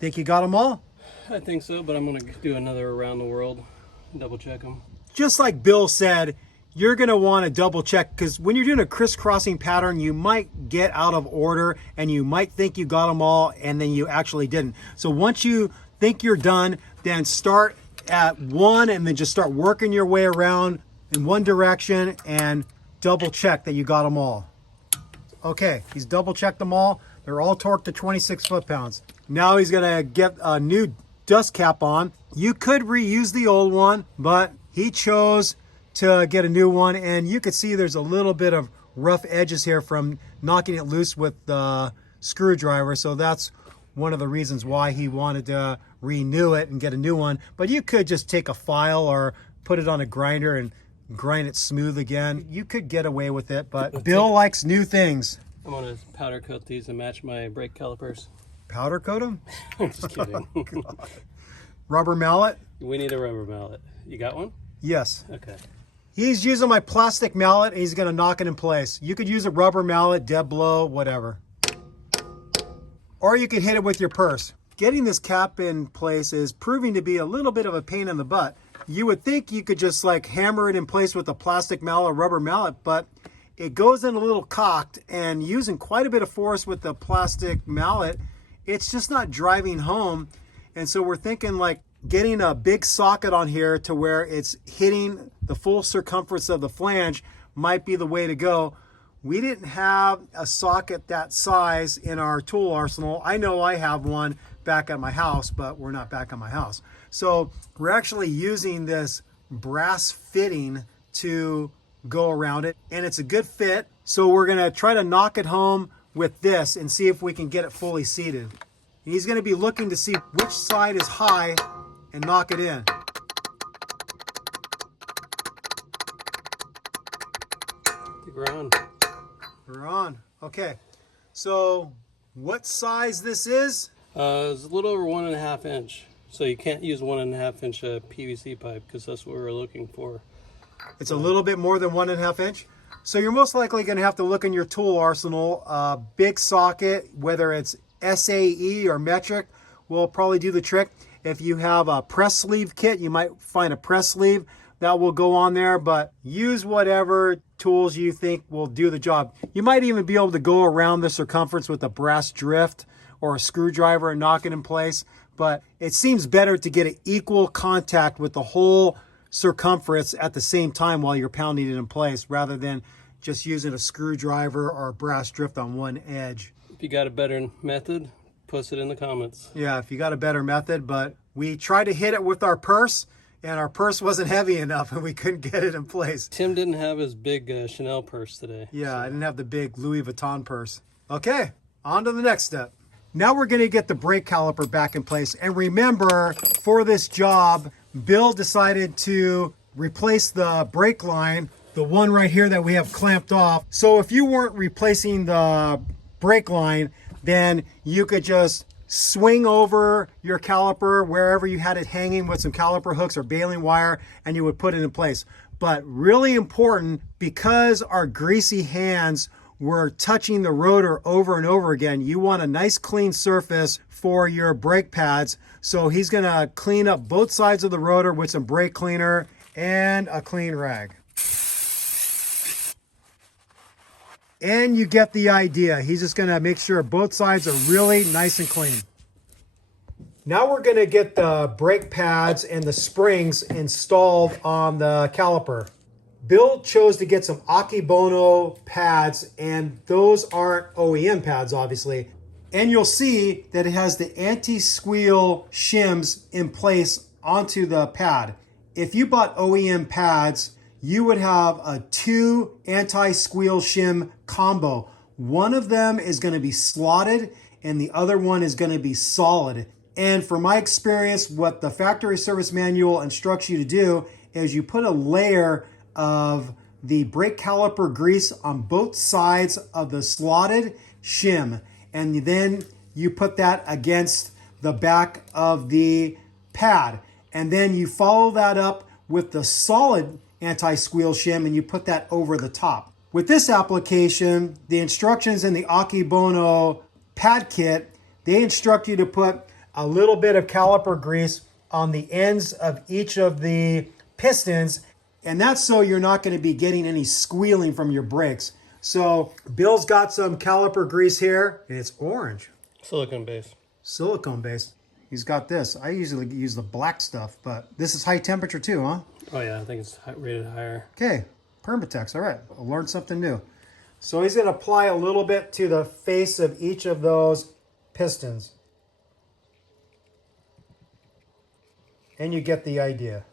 Think you got them all? I think so, but I'm gonna do another around the world, double check them. Just like Bill said, you're gonna wanna double check, because when you're doing a crisscrossing pattern, you might get out of order and you might think you got them all and then you actually didn't. So once you think you're done, then start at 1 and then just start working your way around in one direction and double check that you got them all. Okay, he's double checked them all. They're all torqued to 26 foot-pounds. Now he's gonna get a new dust cap on. You could reuse the old one, but he chose to get a new one, and you can see there's a little bit of rough edges here from knocking it loose with the screwdriver. So that's one of the reasons why he wanted to renew it and get a new one. But you could just take a file or put it on a grinder and grind it smooth again. You could get away with it, but Bill likes new things. I'm gonna powder coat these and match my brake calipers. Powder coat them? Just kidding. Oh, God. Rubber mallet? We need a rubber mallet. You got one? Yes. Okay. He's using my plastic mallet and he's gonna knock it in place. You could use a rubber mallet, dead blow, whatever. Or you could hit it with your purse. Getting this cap in place is proving to be a little bit of a pain in the butt. You would think you could just like hammer it in place with a plastic mallet or rubber mallet, but it goes in a little cocked, and using quite a bit of force with the plastic mallet, it's just not driving home. And so we're thinking like getting a big socket on here to where it's hitting the full circumference of the flange might be the way to go. We didn't have a socket that size in our tool arsenal. I know I have one back at my house, but we're not back at my house. So we're actually using this brass fitting to go around it, and it's a good fit. So we're gonna try to knock it home with this and see if we can get it fully seated. And he's gonna be looking to see which side is high and knock it in. We're on. We're on. Okay. So what size this is? It's a little over 1.5 inch. So you can't use 1.5 inch PVC pipe because that's what we're looking for. It's a little bit more than 1.5 inch. So you're most likely going to have to look in your tool arsenal. Big socket, whether it's SAE or metric, will probably do the trick. If you have a press sleeve kit, you might find a press sleeve that will go on there, but use whatever tools you think will do the job. You might even be able to go around the circumference with a brass drift or a screwdriver and knock it in place, but it seems better to get an equal contact with the whole circumference at the same time while you're pounding it in place, rather than just using a screwdriver or a brass drift on one edge. If you got a better method, post it in the comments. Yeah, if you got a better method, but we tried to hit it with our purse, and our purse wasn't heavy enough and we couldn't get it in place. Tim didn't have his big Chanel purse today. Yeah, so I didn't have the big Louis Vuitton purse. Okay, on to the next step. Now we're going to get the brake caliper back in place. And remember, for this job, Bill decided to replace the brake line, the one right here that we have clamped off. So if you weren't replacing the brake line, then you could just swing over your caliper wherever you had it hanging with some caliper hooks or baling wire, and you would put it in place. But really important, because our greasy hands were touching the rotor over and over again, you want a nice clean surface for your brake pads. So he's gonna clean up both sides of the rotor with some brake cleaner and a clean rag. And you get the idea. He's just gonna make sure both sides are really nice and clean. Now we're gonna get the brake pads and the springs installed on the caliper. Bill chose to get some Akebono pads, and those aren't OEM pads, obviously. And you'll see that it has the anti-squeal shims in place onto the pad. If you bought OEM pads, you would have a 2 anti-squeal shim combo. One of them is going to be slotted and the other one is going to be solid. And from my experience, what the factory service manual instructs you to do is you put a layer of the brake caliper grease on both sides of the slotted shim, and then you put that against the back of the pad, and then you follow that up with the solid anti-squeal shim and you put that over the top. With this application, the instructions in the Akebono pad kit, they instruct you to put a little bit of caliper grease on the ends of each of the pistons, and that's so you're not going to be getting any squealing from your brakes. So Bill's got some caliper grease here, and it's orange. Silicone base. Silicone base. He's got this. I usually use the black stuff, but this is high temperature too, huh? Oh yeah, I think it's rated higher. Okay, Permatex, all right. I'll learn something new. So he's going to apply a little bit to the face of each of those pistons. And you get the idea.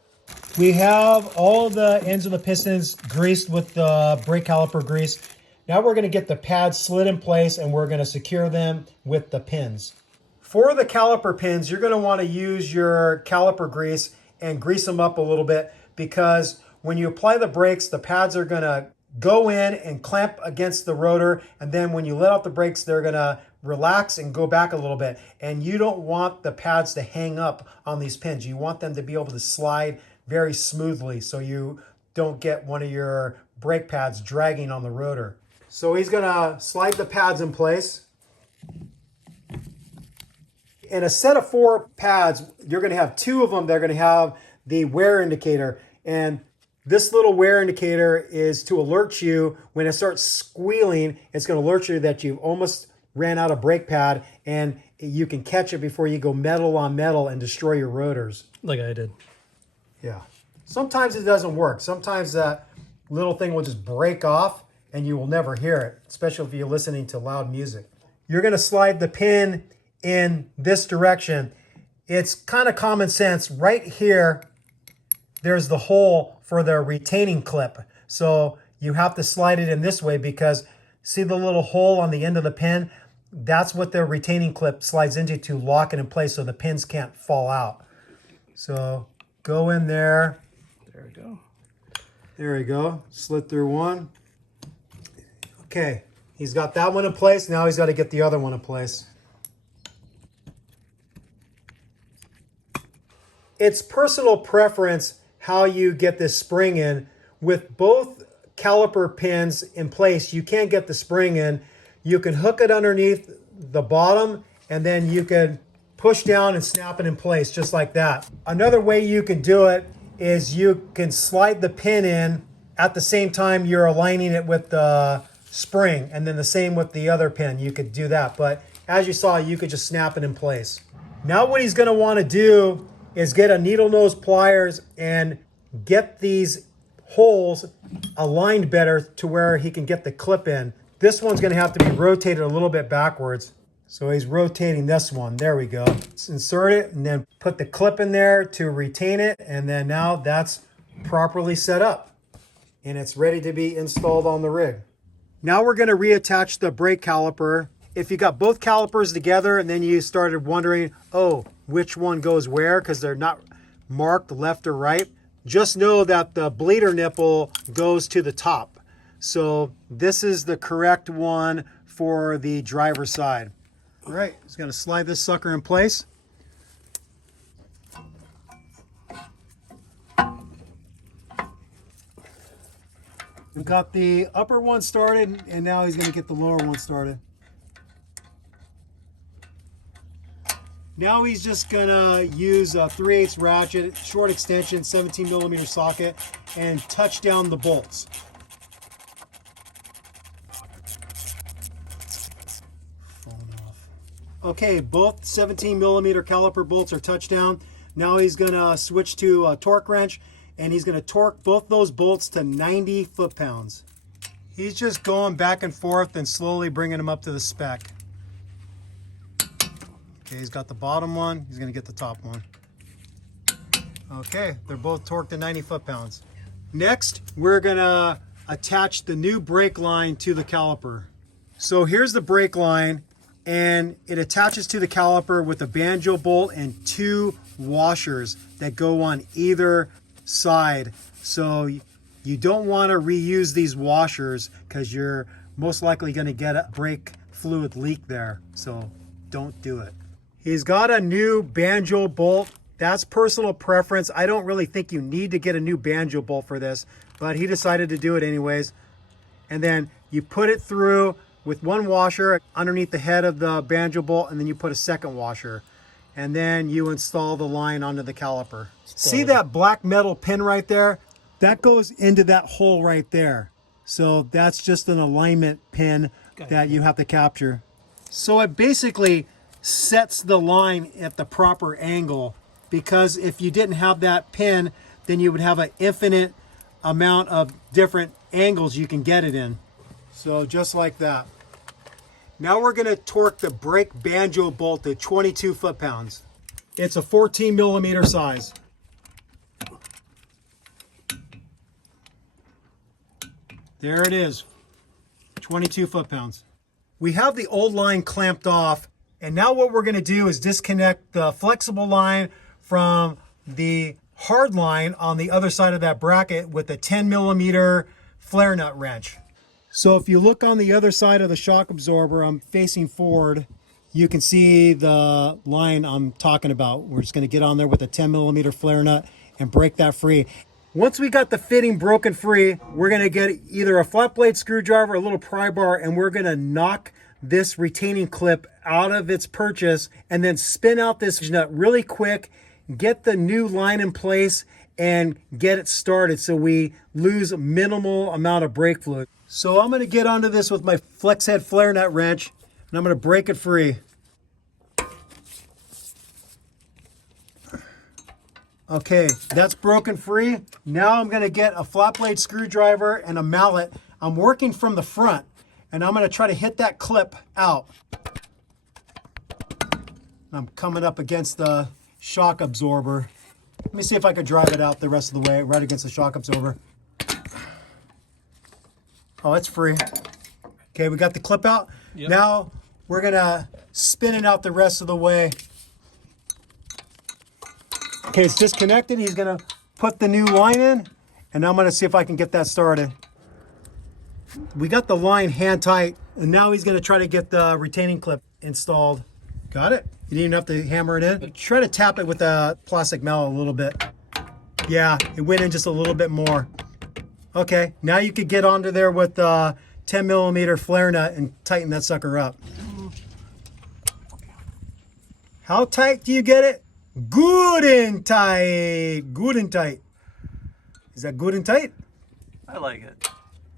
We have all the ends of the pistons greased with the brake caliper grease. Now we're going to get the pads slid in place and we're going to secure them with the pins. For the caliper pins, you're going to want to use your caliper grease and grease them up a little bit, because when you apply the brakes, the pads are going to go in and clamp against the rotor, and then when you let off the brakes, they're going to relax and go back a little bit. And you don't want the pads to hang up on these pins. You want them to be able to slide very smoothly. So you don't get one of your brake pads dragging on the rotor. So he's gonna slide the pads in place. In a set of 4 pads, you're gonna have 2 of them that are gonna have the wear indicator. And this little wear indicator is to alert you when it starts squealing. It's gonna alert you that you've almost ran out of brake pad, and you can catch it before you go metal on metal and destroy your rotors. Like I did. Yeah. Sometimes it doesn't work. Sometimes that little thing will just break off and you will never hear it, especially if you're listening to loud music. You're going to slide the pin in this direction. It's kind of common sense. Right here, there's the hole for the retaining clip. So you have to slide it in this way because see the little hole on the end of the pin? That's what the retaining clip slides into to lock it in place so the pins can't fall out. So go in there. There we go. There we go. Slid through one. Okay, he's got that one in place. Now he's got to get the other one in place. It's personal preference how you get this spring in. With both caliper pins in place, you can't get the spring in. You can hook it underneath the bottom and then you can push down and snap it in place just like that. Another way you can do it is you can slide the pin in at the same time you're aligning it with the spring, and then the same with the other pin. You could do that, but as you saw, you could just snap it in place. Now what he's going to want to do is get a needle nose pliers and get these holes aligned better to where he can get the clip in. This one's going to have to be rotated a little bit backwards. So he's rotating this one. There we go. Let's insert it and then put the clip in there to retain it. And then now that's properly set up and it's ready to be installed on the rig. Now we're going to reattach the brake caliper. If you got both calipers together and then you started wondering, oh, which one goes where because they're not marked left or right, just know that the bleeder nipple goes to the top. So this is the correct one for the driver's side. All right, just going to slide this sucker in place. We got the upper one started, and now he's going to get the lower one started. Now he's just going to use a 3/8 ratchet, short extension, 17mm socket, and touch down the bolts. Okay, both 17mm caliper bolts are touched down. Now he's going to switch to a torque wrench, and he's going to torque both those bolts to 90 foot-pounds. He's just going back and forth and slowly bringing them up to the spec. Okay, he's got the bottom one. He's going to get the top one. Okay, they're both torqued to 90 foot-pounds. Next, we're going to attach the new brake line to the caliper. So here's the brake line, and it attaches to the caliper with a banjo bolt and 2 washers that go on either side. So you don't want to reuse these washers because you're most likely going to get a brake fluid leak there. So don't do it. He's got a new banjo bolt. That's personal preference. I don't really think you need to get a new banjo bolt for this, but he decided to do it anyways. And then you put it through with 1 washer underneath the head of the banjo bolt, and then you put a 2nd washer. And then you install the line onto the caliper. See that black metal pin right there? That goes into that hole right there. So that's just an alignment pin that you have to capture. So it basically sets the line at the proper angle, because if you didn't have that pin, then you would have an infinite amount of different angles you can get it in. So just like that. Now we're going to torque the brake banjo bolt to 22 foot-pounds. It's a 14mm size. There it is, 22 foot-pounds. We have the old line clamped off, and now what we're going to do is disconnect the flexible line from the hard line on the other side of that bracket with a 10mm flare nut wrench. So if you look on the other side of the shock absorber, I'm facing forward, you can see the line I'm talking about. We're just going to get on there with a 10mm flare nut and break that free. Once we got the fitting broken free, we're gonna get either a flat blade screwdriver, a little pry bar, and we're gonna knock this retaining clip out of its purchase and then spin out this nut really quick, get the new line in place, and get it started so we lose a minimal amount of brake fluid. So I'm gonna get onto this with my flex head flare nut wrench, and I'm gonna break it free. Okay, that's broken free. Now I'm gonna get a flat blade screwdriver and a mallet. I'm working from the front, and I'm gonna try to hit that clip out. I'm coming up against the shock absorber. Let me see if I could drive it out the rest of the way, right against the shock absorber. Oh, it's free. Okay, we got the clip out. Yep. Now we're gonna spin it out the rest of the way. Okay, it's disconnected. He's gonna put the new line in, and I'm gonna see if I can get that started. We got the line hand tight, and now he's gonna try to get the retaining clip installed. Got it? You didn't even have to hammer it in. Try to tap it with a plastic mallet a little bit. Yeah, it went in just a little bit more. Okay, now you could get onto there with a 10mm flare nut and tighten that sucker up. How tight do you get it? Good and tight. Good and tight. Is that good and tight? I like it.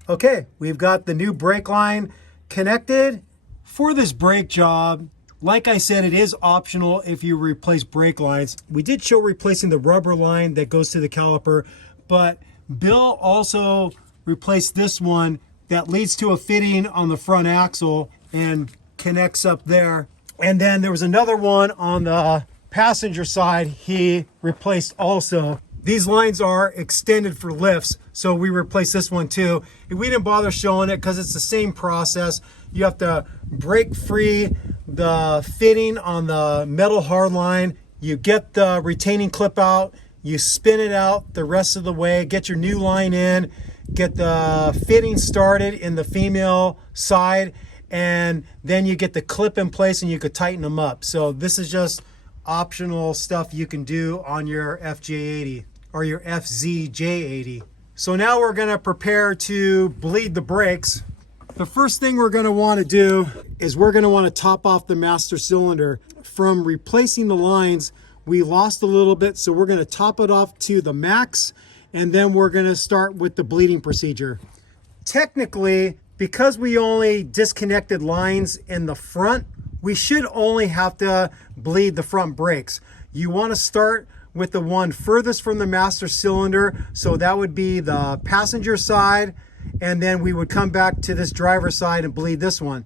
Okay, we've got the new brake line connected. For this brake job, like I said, it is optional if you replace brake lines. We did show replacing the rubber line that goes to the caliper, but Bill also replaced this one that leads to a fitting on the front axle and connects up there. And then there was another one on the passenger side he replaced also. These lines are extended for lifts, so we replaced this one too. We didn't bother showing it because it's the same process. You have to break free the fitting on the metal hard line. You get the retaining clip out, you spin it out the rest of the way, get your new line in, get the fitting started in the female side, and then you get the clip in place and you could tighten them up. So this is just optional stuff you can do on your FJ80 or your FZJ80. So now we're gonna prepare to bleed the brakes. The first thing we're gonna wanna do is we're gonna wanna top off the master cylinder. From replacing the lines, we lost a little bit, so we're gonna top it off to the max, and then we're gonna start with the bleeding procedure. Technically, because we only disconnected lines in the front, we should only have to bleed the front brakes. You want to start with the one furthest from the master cylinder, so that would be the passenger side, and then we would come back to this driver side and bleed this one.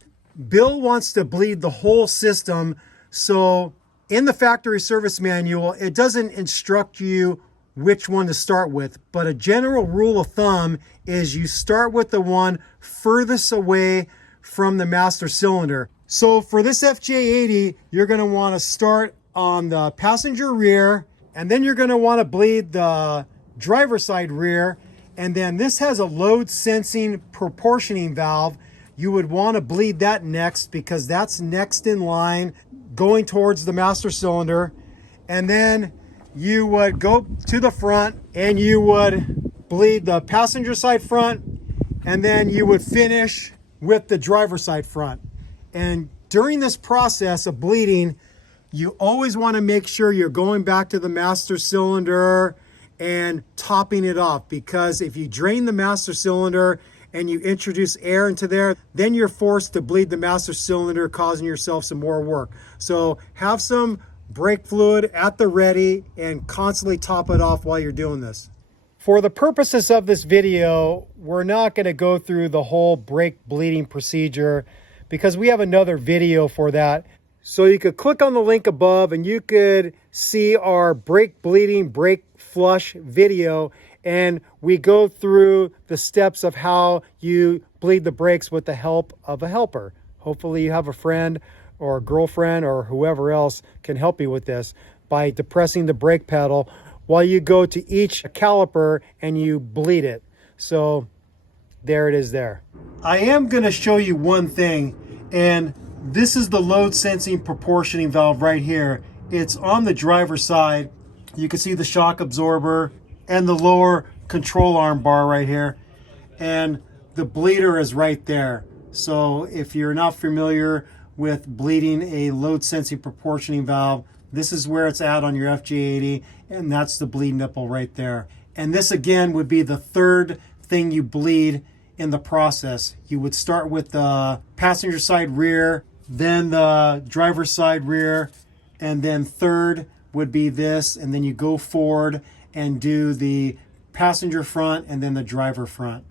Bill wants to bleed the whole system, so in the factory service manual, it doesn't instruct you which one to start with, but a general rule of thumb is you start with the one furthest away from the master cylinder. So for this FJ80, you're gonna wanna start on the passenger rear, and then you're gonna wanna bleed the driver side rear, and then this has a load sensing proportioning valve. You would wanna bleed that next because that's next in line going towards the master cylinder. And then you would go to the front and you would bleed the passenger side front, and then you would finish with the driver side front. And during this process of bleeding, you always want to make sure you're going back to the master cylinder and topping it off, because if you drain the master cylinder and you introduce air into there, then you're forced to bleed the master cylinder, causing yourself some more work. So have some brake fluid at the ready and constantly top it off while you're doing this. For the purposes of this video, we're not going to go through the whole brake bleeding procedure because we have another video for that. So you could click on the link above and you could see our brake bleeding, brake flush video, and we go through the steps of how you bleed the brakes with the help of a helper. Hopefully you have a friend or a girlfriend or whoever else can help you with this by depressing the brake pedal while you go to each caliper and you bleed it. So there it is there. I am going to show you one thing, and this is the load sensing proportioning valve right here. It's on the driver's side. You can see the shock absorber and the lower control arm bar right here, and the bleeder is right there. So if you're not familiar with bleeding a load sensing proportioning valve, this is where it's at on your FJ80, and that's the bleed nipple right there. And this again would be the third thing you bleed in the process. You would start with the passenger side rear, then the driver's side rear, and then third would be this, and then you go forward and do the passenger front and then the driver front.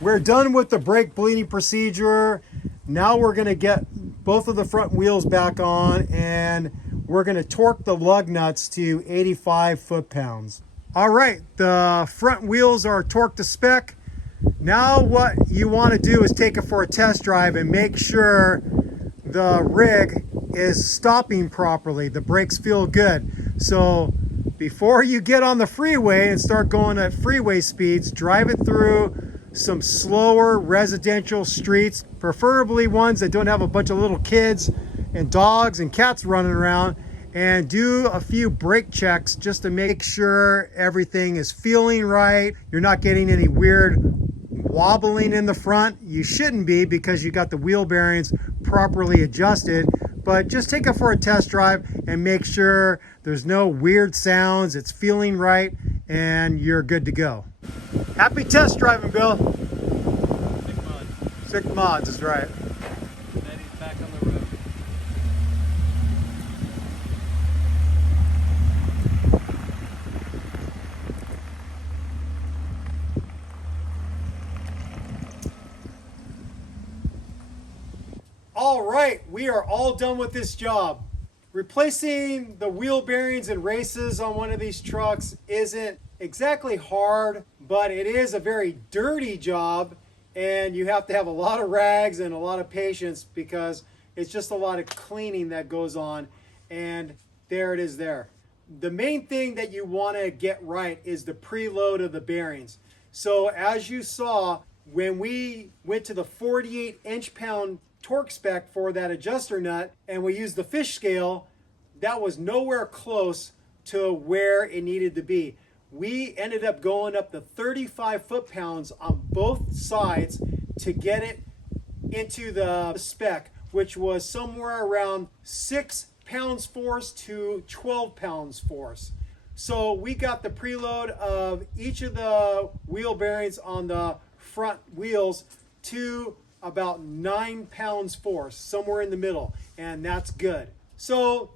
We're done with the brake bleeding procedure. Now we're going to get both of the front wheels back on, and we're going to torque the lug nuts to 85 foot-pounds. All right, the front wheels are torqued to spec. Now what you want to do is take it for a test drive and make sure the rig is stopping properly. The brakes feel good. So before you get on the freeway and start going at freeway speeds, drive it through some slower residential streets, preferably ones that don't have a bunch of little kids and dogs and cats running around, and do a few brake checks just to make sure everything is feeling right. You're not getting any weird wobbling in the front. You shouldn't be, because you got the wheel bearings properly adjusted. But just take it for a test drive and make sure there's no weird sounds, it's feeling right, and you're good to go. Happy test driving, Bill. Sick mod. Sick mods is right. Betty's back on the road. All right, we are all done with this job. Replacing the wheel bearings and races on one of these trucks isn't exactly hard, but it is a very dirty job, and you have to have a lot of rags and a lot of patience, because it's just a lot of cleaning that goes on. And there it is there. The main thing that you want to get right is the preload of the bearings. So as you saw, when we went to the 48 inch-pound torque spec for that adjuster nut and we used the fish scale, that was nowhere close to where it needed to be. We ended up going up to 35 foot-pounds on both sides to get it into the spec, which was somewhere around 6 pounds force to 12 pounds force. So we got the preload of each of the wheel bearings on the front wheels to about 9 pounds force, somewhere in the middle, and that's good. So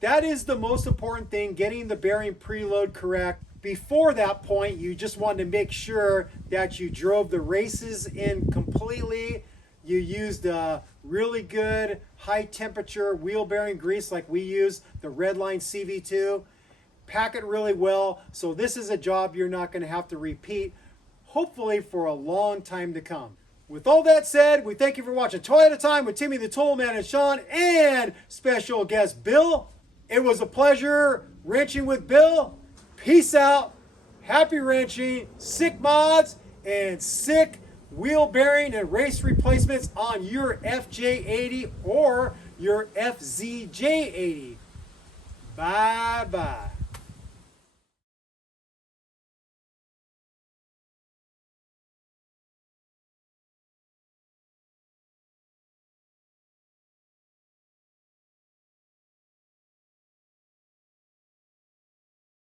that is the most important thing, getting the bearing preload correct. Before that point, you just wanted to make sure that you drove the races in completely. You used a really good high temperature wheel bearing grease like we use, the Redline CV2. Pack it really well. So this is a job you're not going to have to repeat, hopefully for a long time to come. With all that said, we thank you for watching Toyota Time with Timmy the Toolman and Sean and special guest Bill. It was a pleasure wrenching with Bill. Peace out. Happy wrenching. Sick mods and sick wheel bearing and race replacements on your FJ80 or your FZJ80. Bye-bye.